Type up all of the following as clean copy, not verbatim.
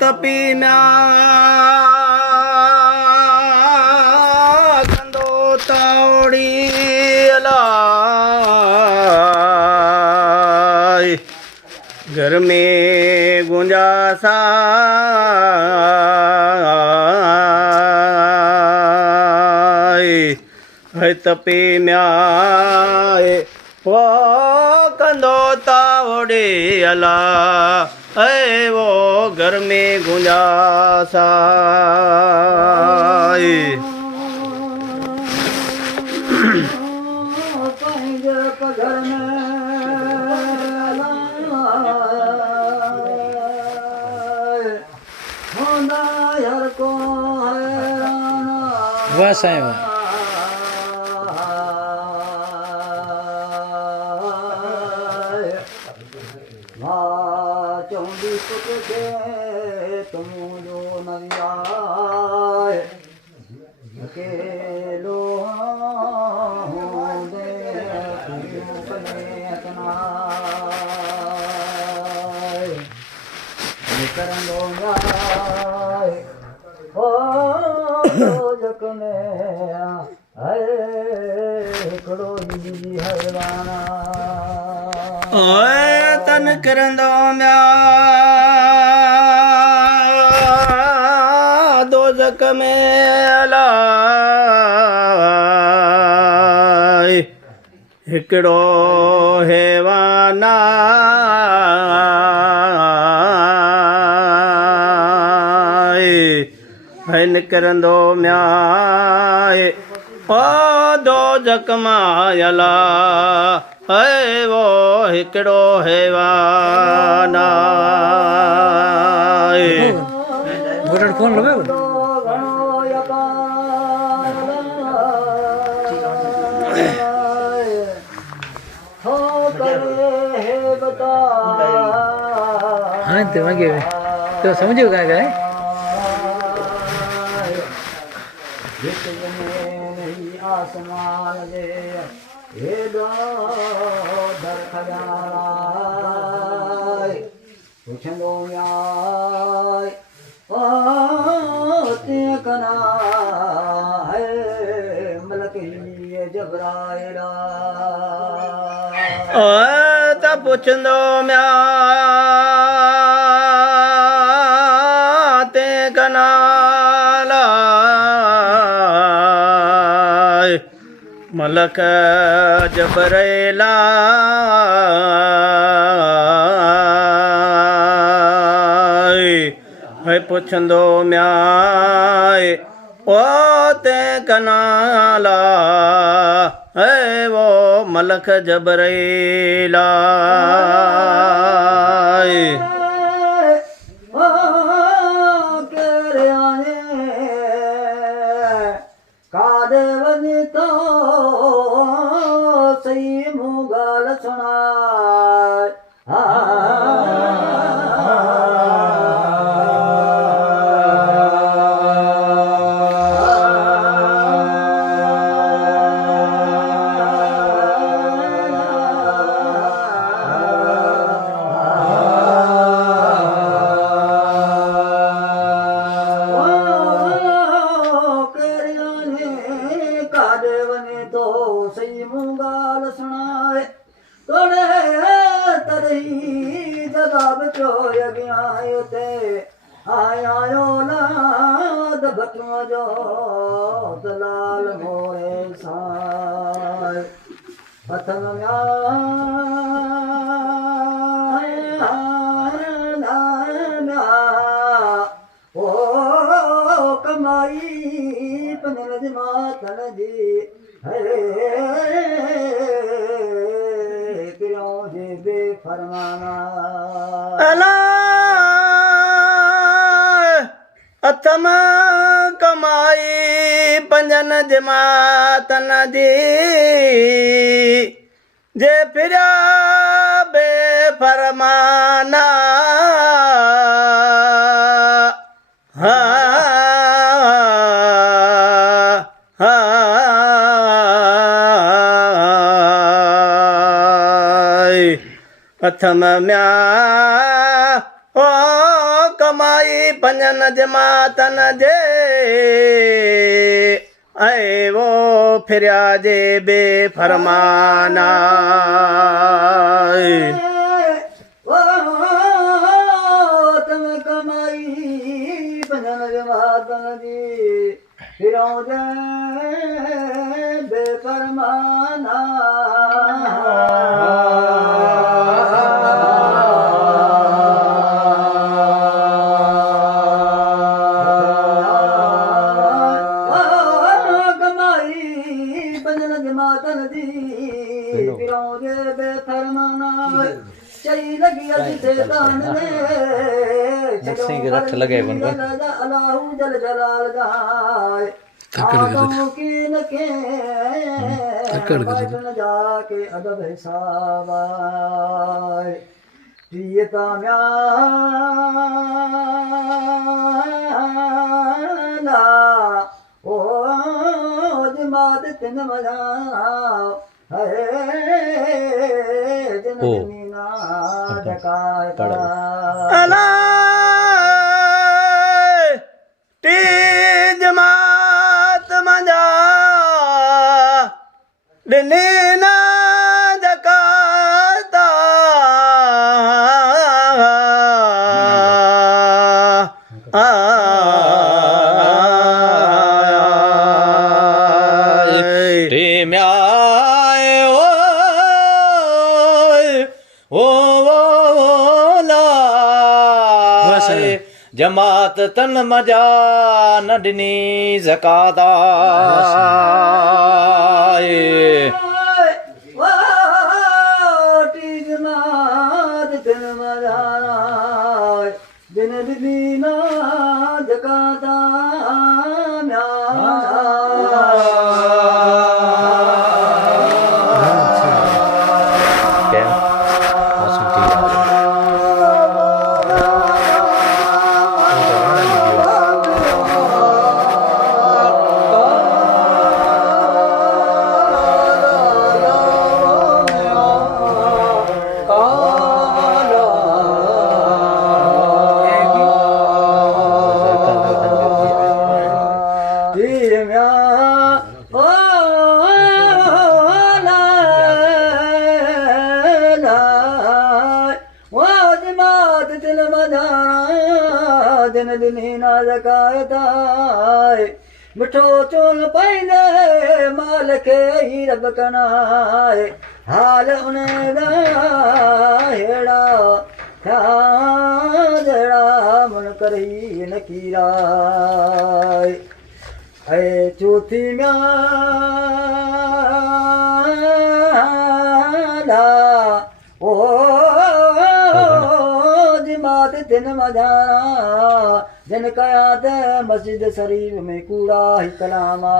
तपी म्या कंदो तावड़ी अलाई घर में गुंजासा है तपी म्या वो कंदो तावड़े अला है वो घर में गुंजासा वाह साईं वाह चौंदी पुट के तुम जो नविया अकेलो दे करंदो ओ जकने है कड़ो जी हरवाना तन करंदो म्या दो जक में अलाई हिकड़ो हेवाना हन करंदो म्या ओ दो जक मायला है वो हिकड़ो हेवाना घोटड़ फोन लगे हाँ तो मांगे तो समझो क्या है आसमान दे हे दो दर खजाना पुछंदो याय ओ ते कना है मलकी जबराइला ओ त पुछंदो म्या ते कना मलक जबरेला है पुछंदो म्या ओ ते कनाला है वो मलक जबरेला तो सही मुगाल सुना सही मुगाल सुनाए तोड़े तरही जवाब चो यज्ञायो ते आयो लाद बटुआ जो दलाल मोरे साय पथन ओ कमाई पनज मातन जी अला अथम कमाई पंजन जमातन जी जे फिरा बेफरमाना अथम म्या ओ कमाई पंजन जमातन जे ऐ वो फिरिया जे बेफरमाना ओ तुम कमाई पंजन जमातन जी फिरों दे बेफरमाना मुझसे के रख लगे बन पर अल्लाहु जल जलाल गाय आदम की नके बैठन जाके अदब हिसाब प्रियता म्याला ओ जमात तिन मजा है जन मीना जकाता अला टी जमात मजा दिनी ना जकाता जमात तन मजा नडनी ज़काता जमात तन मजा दिन दीना जकाता दिन दिनी ना जकाताए मिठो चोल पाइंदे माल के ही रब कनाए हाल उनदा हेड़ा जड़ा मन करी नकीराए ऐ चौथी म्याला ओ जमात दिन मजारा जन कयात मस्जिद शरीफ में कूड़ा ही कलामा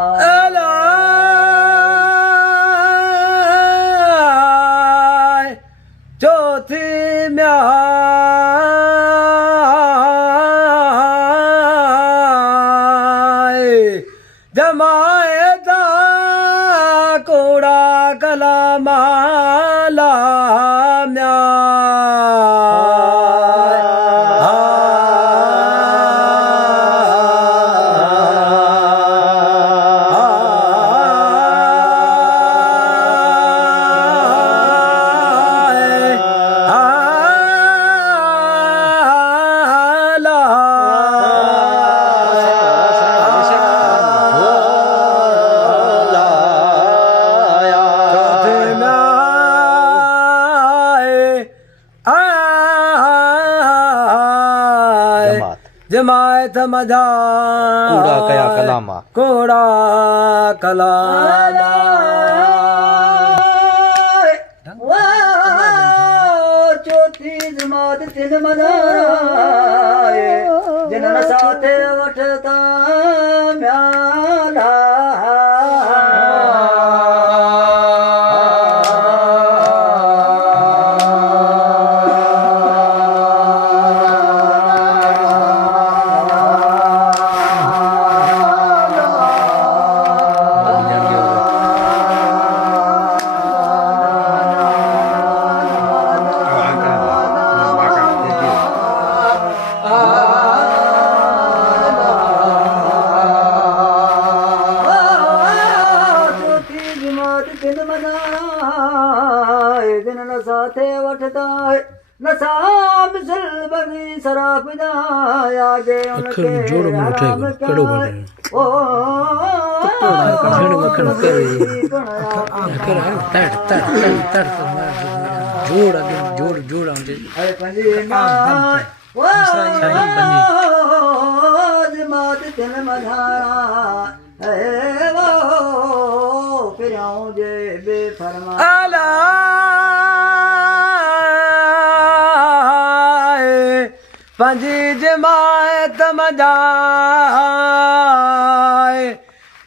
चौथी जमायता कूड़ा कलामा जमायत मजा कूड़ा कया कलामा कूड़ा कलामा चौथी जमात तिन मजा जिन साथे वठता म्याला पानी शराब आगे अखर जोड़ में उठेगा कड़ो बड़े ओ झड़ मखन कर कर तड़ तड़ तड़ तड़ जोड़ आगे जोड़ जोड़ आगे अरे पंजीमा ओ जमात तिन मधारा है वो फिराऊं जे बेफरमा आला पंजी जमात मजाए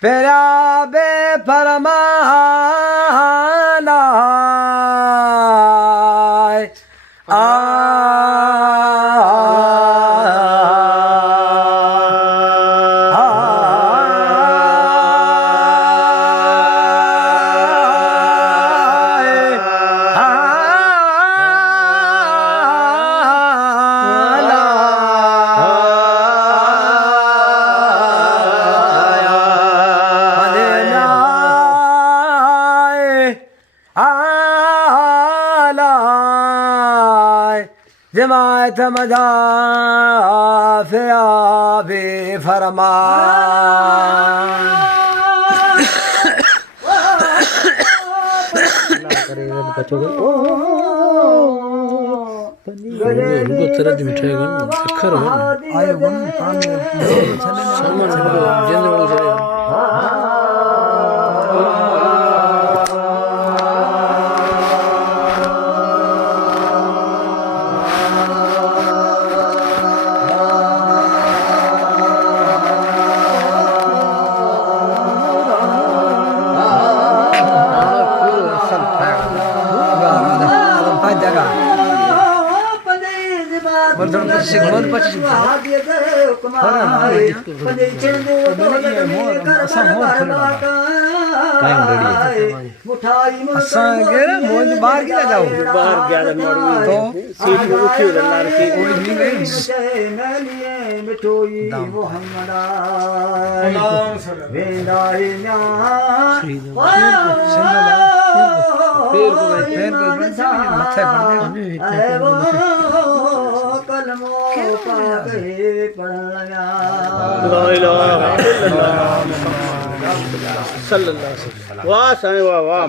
फेरा बेफरमाना जमात मजा फिरा बेफरमा उनको तरह दी मिठाई गन अखर हो आयो बन पानी सामान जनरल चले वाह साईं वाह वाह